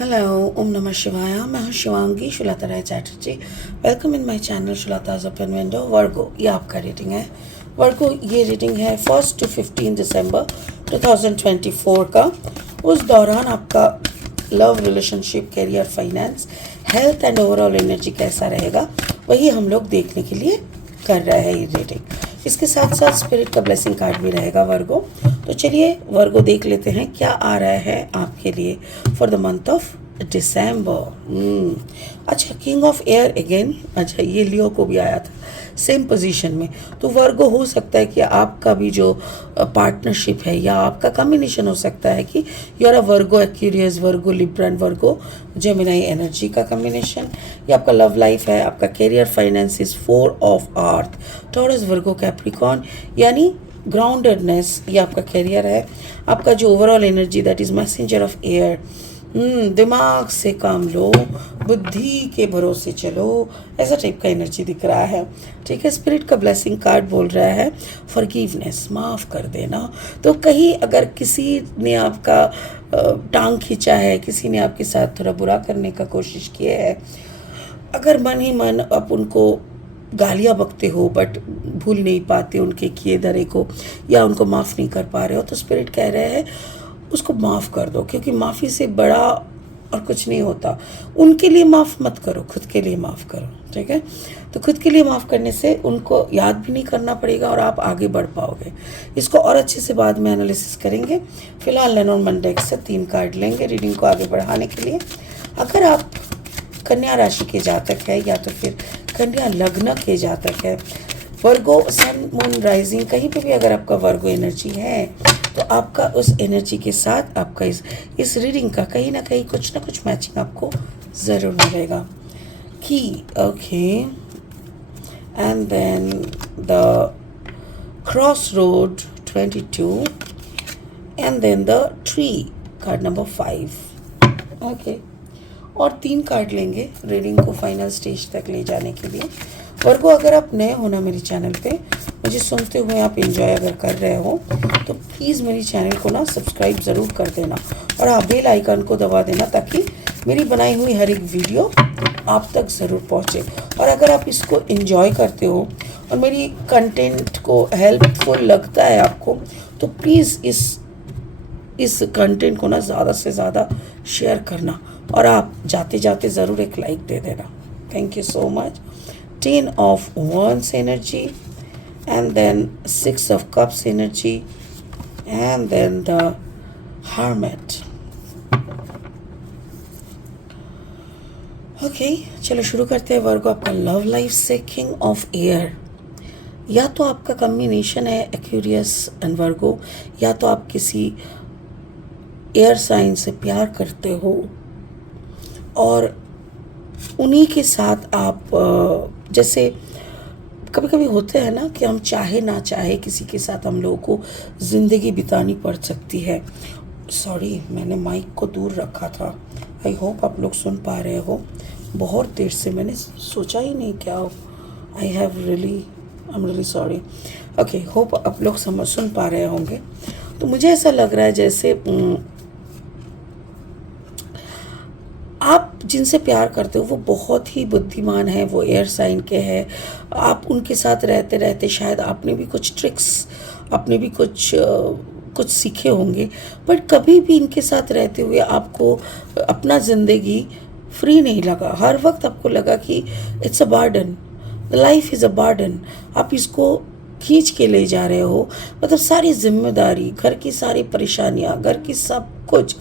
Hello, Om Namah Shivaya. मैं हूँ Shivangi Shulata Rai Chatterjee. Welcome in my channel Shulata's open window. Virgo, ये आपका रीडिंग है. वर्गो, ये रीडिंग है 1 to 15 दिसंबर 2024 का. उस दौरान आपका love, relationship, career, finance, health and overall energy कैसा रहेगा, वही हम लोग देखने के लिए कर रहे हैं ये रीडिंग. इसके साथ साथ स्पिरिट का ब्लेसिंग कार्ड भी रहेगा वर्गो. तो चलिए वर्गो देख लेते हैं क्या आ रहा है आपके लिए for the month of December. अच्छा, किंग ऑफ एयर अगेन. अच्छा, ये लियो को भी आया था सेम पोजीशन में. तो वर्गो हो सकता है कि आपका भी जो पार्टनरशिप है या आपका कॉम्बिनेशन हो सकता है कि you are a Virgo Aquarius, Virgo Libran, Virgo Gemini energy का कॉम्बिनेशन. या आपका लव लाइफ है, आपका career, finance is 4 of earth, Taurus, Virgo, Capricorn, यानी ग्राउंडेडनेस. ये आपका करियर है. आपका जो overall energy that is messenger of air. दिमाग से काम लो, बुद्धि के भरोसे चलो, ऐसा टाइप का एनर्जी दिख रहा है. ठीक है. स्पिरिट का ब्लेसिंग कार्ड बोल रहा है फॉरगिवनेस, माफ़ कर देना. तो कहीं अगर किसी ने आपका टांग खींचा है, किसी ने आपके साथ थोड़ा बुरा करने का कोशिश किया है, अगर मन ही मन आप उनको गालियाँ बकते हो बट भूल नहीं पाते उनके किए धरे को, या उनको माफ़ नहीं कर पा रहे हो, तो स्पिरिट कह रहे हैं उसको माफ़ कर दो, क्योंकि माफ़ी से बड़ा और कुछ नहीं होता. उनके लिए माफ़ मत करो, खुद के लिए माफ़ करो. ठीक है. तो खुद के लिए माफ़ करने से उनको याद भी नहीं करना पड़ेगा और आप आगे बढ़ पाओगे. इसको और अच्छे से बाद में एनालिसिस करेंगे. फिलहाल लेनोर्मन डेक से 3 कार्ड लेंगे रीडिंग को आगे बढ़ाने के लिए. अगर आप कन्या राशि के जातक है या तो फिर कन्या लग्न के जातक है, वर्गो सन मून राइजिंग, कहीं पे भी अगर आपका वर्गो एनर्जी है, तो आपका उस एनर्जी के साथ आपका इस रीडिंग का कहीं ना कहीं कुछ ना कुछ मैचिंग आपको ज़रूर मिलेगा. की okay. And then the cross road 22 and then the tree card number 5. Okay. और 3 कार्ड लेंगे रीडिंग को फाइनल स्टेज तक ले जाने के लिए. वर्गो, अगर आप नए हो ना मेरे चैनल पे, मुझे सुनते हुए आप एंजॉय अगर कर रहे हो, तो प्लीज़ मेरी चैनल को ना सब्सक्राइब ज़रूर कर देना और हाँ, बेल आइकन को दबा देना ताकि मेरी बनाई हुई हर एक वीडियो आप तक ज़रूर पहुँचे. और अगर आप इसको एंजॉय करते हो और मेरी कंटेंट को हेल्पफुल लगता है आपको, तो प्लीज़ इस कंटेंट को ना ज़्यादा से ज़्यादा शेयर करना और आप जाते जाते ज़रूर एक लाइक दे देना. Thank you so much. 10 of Wands energy, and then 6 of Cups energy, and then the Hermit. Okay, चलो शुरू करते हैं. वर्गो, आपका लव लाइफ से किंग ऑफ एयर. या तो आपका कॉम्बिनेशन है एक्यूरियस एंड वर्गो, या तो आप किसी एयर साइन से प्यार करते हो और उन्हीं के साथ आप जैसे कभी कभी होते हैं ना कि हम चाहे ना चाहे किसी के साथ हम लोगों को ज़िंदगी बितानी पड़ सकती है. सॉरी, मैंने माइक को दूर रखा था. आई होप आप लोग सुन पा रहे हो. बहुत देर से मैंने सोचा ही नहीं क्या I am really sorry. Okay, hope आप लोग सुन पा रहे होंगे. तो मुझे ऐसा लग रहा है जैसे आप जिनसे प्यार करते हो वो बहुत ही बुद्धिमान है, वो एयर साइन के हैं. आप उनके साथ रहते रहते शायद आपने भी कुछ ट्रिक्स, आपने भी कुछ सीखे होंगे, बट कभी भी इनके साथ रहते हुए आपको अपना ज़िंदगी फ्री नहीं लगा. हर वक्त आपको लगा कि it's a burden, life is a burden. आप इसको खींच के ले जा रहे हो. मतलब सारी जिम्मेदारी, घर की सारी परेशानियां, घर की सब कुछ,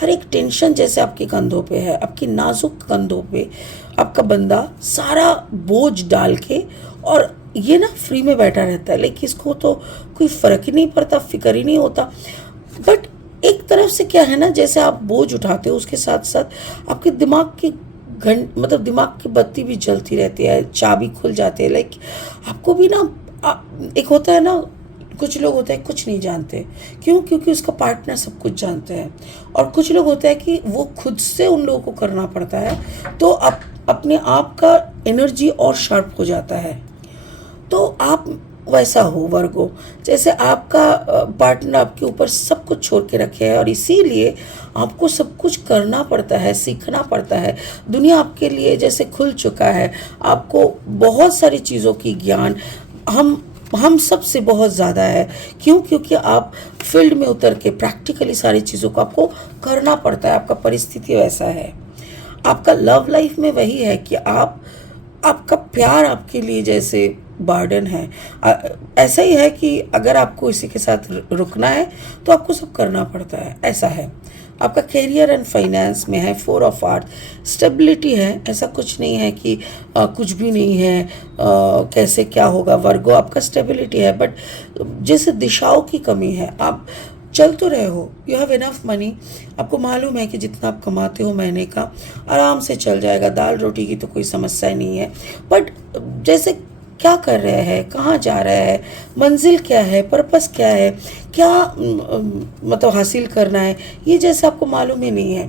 हर एक टेंशन जैसे आपके कंधों पे है, आपकी नाजुक कंधों पे आपका बंदा सारा बोझ डाल के, और ये ना फ्री में बैठा रहता है. लेकिन इसको तो कोई फ़र्क ही नहीं पड़ता, फिक्र ही नहीं होता. बट एक तरफ से क्या है ना, जैसे आप बोझ उठाते हो उसके साथ साथ आपके दिमाग की मतलब दिमाग की बत्ती भी जलती रहती है, चाबी खुल जाती है. लाइक आपको भी ना एक होता है ना, कुछ लोग होते हैं कुछ नहीं जानते. क्यों? क्योंकि उसका पार्टनर सब कुछ जानते हैं. और कुछ लोग होते हैं कि वो खुद से उन लोगों को करना पड़ता है, तो अपने आप का एनर्जी और शार्प हो जाता है. तो आप वैसा हो वर्गो, जैसे आपका पार्टनर आपके ऊपर सब कुछ छोड़ के रखे है और इसीलिए आपको सब कुछ करना पड़ता है, सीखना पड़ता है। दुनिया आपके लिए जैसे खुल चुका है, आपको बहुत सारी चीज़ों की ज्ञान हम सब से बहुत ज़्यादा है। क्यों? क्योंकि आप फील्ड में उतर के प्रैक्टिकली सारी चीज़ों को आपको करना पड़ता है, आपका परिस्थिति वैसा है। आपका लव लाइफ में वही है कि आपका प्यार आपके लिए जैसे बर्डन है। ऐसा ही है कि अगर आपको इसी के साथ रुकना है तो आपको सब करना पड़ता है, ऐसा है। आपका करियर एंड फाइनेंस में है 4 ऑफ आर्ट, स्टेबिलिटी है, ऐसा कुछ नहीं है कि कुछ भी नहीं है, कैसे क्या होगा वर्गो, आपका स्टेबिलिटी है। बट जैसे दिशाओं की कमी है, आप चल तो रहे हो, यू हैव इनफ मनी, आपको मालूम है कि जितना आप कमाते हो महीने का आराम से चल जाएगा, दाल रोटी की तो कोई समस्या ही नहीं है। बट जैसे क्या कर रहे हैं, कहाँ जा रहे हैं, मंजिल क्या है, पर्पस क्या है, क्या मतलब हासिल करना है, ये जैसे आपको मालूम ही नहीं है।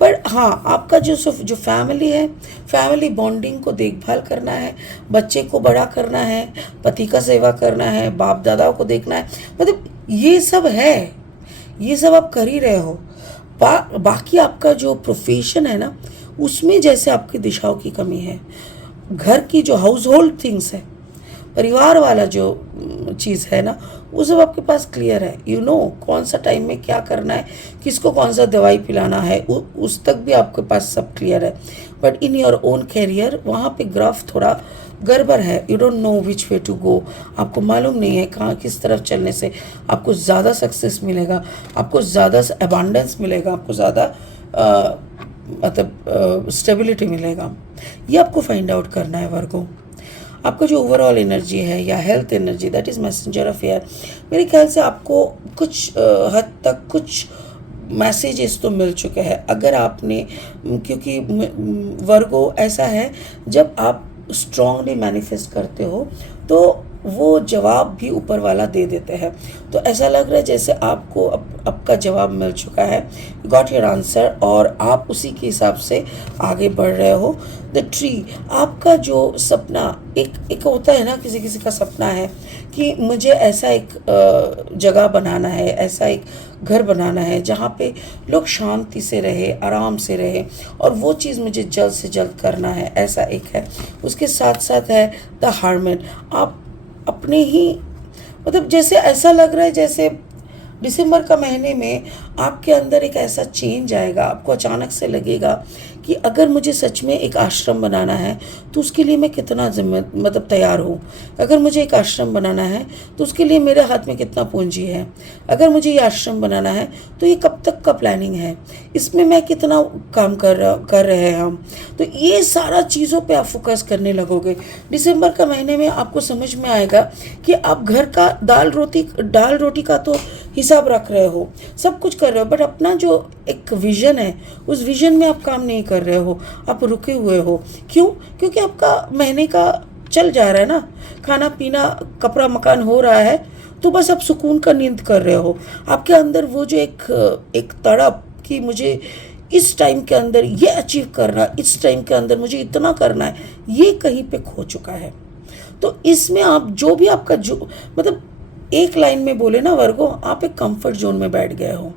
पर हाँ, आपका जो फैमिली है, फैमिली बॉन्डिंग को देखभाल करना है, बच्चे को बड़ा करना है, पति का सेवा करना है, बाप दादाओं को देखना है, मतलब ये सब है, ये सब आप कर ही रहे हो। बाकी आपका जो प्रोफेशन है ना, उसमें जैसे आपकी दिशाओं की कमी है। घर की जो हाउस होल्ड थिंग्स है, परिवार वाला जो चीज़ है ना, वो सब आपके पास क्लियर है। यू नो कौन सा टाइम में क्या करना है, किसको कौन सा दवाई पिलाना है, उस तक भी आपके पास सब क्लियर है। But in your own career वहाँ पे ग्राफ थोड़ा गड़बड़ है। You don't know which way to go, आपको मालूम नहीं है कहाँ किस तरफ चलने से आपको ज़्यादा सक्सेस मिलेगा, आपको ज़्यादा अबांडेंस मिलेगा, आपको ज़्यादा मतलब स्टेबिलिटी मिलेगा। ये आपको फाइंड आउट करना है वर्गो। आपका जो ओवरऑल एनर्जी है या health energy, that is messenger of air. मेरे ख्याल से आपको कुछ हद तक कुछ मैसेजेस तो मिल चुके हैं। अगर आपने, क्योंकि वर्गो ऐसा है, जब आप स्ट्रांगली मैनिफेस्ट करते हो तो वो जवाब भी ऊपर वाला दे देते हैं। तो ऐसा लग रहा है जैसे आपको आपका जवाब मिल चुका है, गॉट योर आंसर, और आप उसी के हिसाब से आगे बढ़ रहे हो। द ट्री, आपका जो सपना, एक होता है ना, किसी किसी का सपना है कि मुझे ऐसा एक जगह बनाना है, ऐसा एक घर बनाना है जहाँ पे लोग शांति से रहे, आराम से रहे, और वो चीज़ मुझे जल्द से जल्द करना है, ऐसा एक है। उसके साथ साथ है द हार्मन, आप अपने ही मतलब जैसे ऐसा लग रहा है जैसे दिसंबर का महीने में आपके अंदर एक ऐसा चेंज आएगा, आपको अचानक से लगेगा कि अगर मुझे सच में एक आश्रम बनाना है तो उसके लिए मैं कितना मतलब तैयार हूँ। अगर मुझे एक आश्रम बनाना है तो उसके लिए मेरे हाथ में कितना पूंजी है। अगर मुझे ये आश्रम बनाना है तो ये कब तक का प्लानिंग है, इसमें मैं कितना काम कर रहे हैं हम। तो ये सारा चीज़ों पे आप फोकस करने लगोगे। दिसंबर का महीने में आपको समझ में आएगा कि आप घर का दाल रोटी का तो हिसाब रख रहे हो, सब कुछ कर रहे हो, बट अपना जो एक विजन है उस विजन में आप काम नहीं कर रहे हो, आप रुके हुए हो। क्यों? क्योंकि आपका महीने का चल जा रहा है ना, खाना पीना कपड़ा मकान हो रहा है, तो बस आप सुकून का नींद कर रहे हो। आपके अंदर वो जो एक तड़प कि मुझे इस टाइम के अंदर ये अचीव करना, इस टाइम के अंदर मुझे इतना करना है, ये कहीं पे खो चुका है। तो इसमें आप जो भी आपका जो मतलब एक लाइन में बोले ना वर्गो, आप एक कंफर्ट जोन में बैठ गए हो।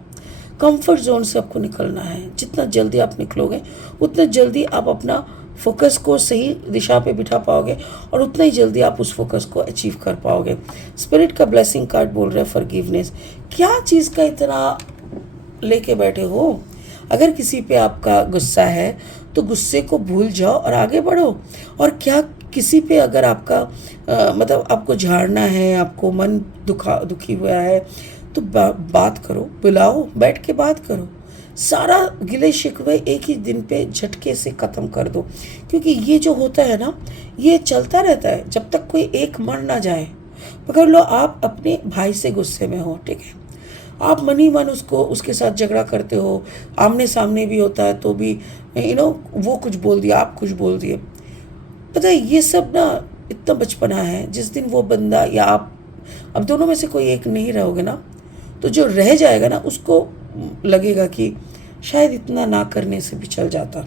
कंफर्ट जोन से आपको निकलना है। जितना जल्दी आप निकलोगे उतना जल्दी आप अपना फोकस को सही दिशा पे बिठा पाओगे और उतना ही जल्दी आप उस फोकस को अचीव कर पाओगे। स्पिरिट का ब्लेसिंग कार्ड बोल रहा है फॉरगिवनेस। क्या चीज़ का इतना लेके बैठे हो? अगर किसी पे आपका गुस्सा है तो गुस्से को भूल जाओ और आगे बढ़ो। और क्या किसी पे अगर आपका मतलब आपको झाड़ना है, आपको मन दुखी हुआ है, तो बात करो, बुलाओ, बैठ के बात करो। सारा गिले शिकवे एक ही दिन पे झटके से ख़त्म कर दो, क्योंकि ये जो होता है ना, ये चलता रहता है जब तक कोई एक मर ना जाए। पकड़ लो, आप अपने भाई से गुस्से में हो, ठीक है, आप मन ही मन उसके साथ झगड़ा करते हो, आमने सामने भी होता है तो भी वो कुछ बोल दिया, आप कुछ बोल दिए। पता है ये सब ना इतना बचपना है। जिस दिन वो बंदा या आप, अब दोनों में से कोई एक नहीं रहोगे ना, तो जो रह जाएगा ना उसको लगेगा कि शायद इतना ना करने से भी चल जाता।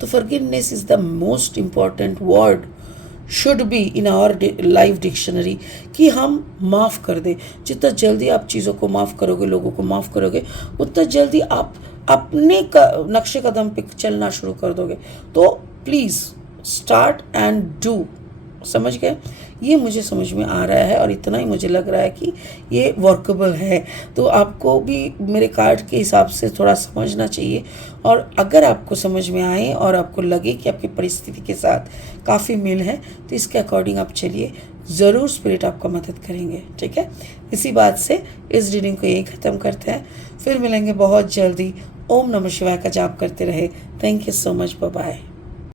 तो forgiveness is the most important word should be in our life dictionary कि हम माफ़ कर दें। जितना जल्दी आप चीज़ों को माफ़ करोगे, लोगों को माफ़ करोगे, उतना जल्दी आप अपने नक्शे कदम पे चलना शुरू कर दोगे। तो प्लीज़ स्टार्ट एंड डू। समझ गए? ये मुझे समझ में आ रहा है और इतना ही मुझे लग रहा है कि ये वर्केबल है। तो आपको भी मेरे कार्ड के हिसाब से थोड़ा समझना चाहिए, और अगर आपको समझ में आए और आपको लगे कि आपकी परिस्थिति के साथ काफ़ी मेल है, तो इसके अकॉर्डिंग आप चलिए, ज़रूर स्पिरिट आपका मदद करेंगे। ठीक है? इसी बात से इस रीडिंग को यही ख़त्म करते हैं। फिर मिलेंगे बहुत जल्दी। ओम नमः शिवाय का जाप करते रहे। Thank you so much. Bye bye.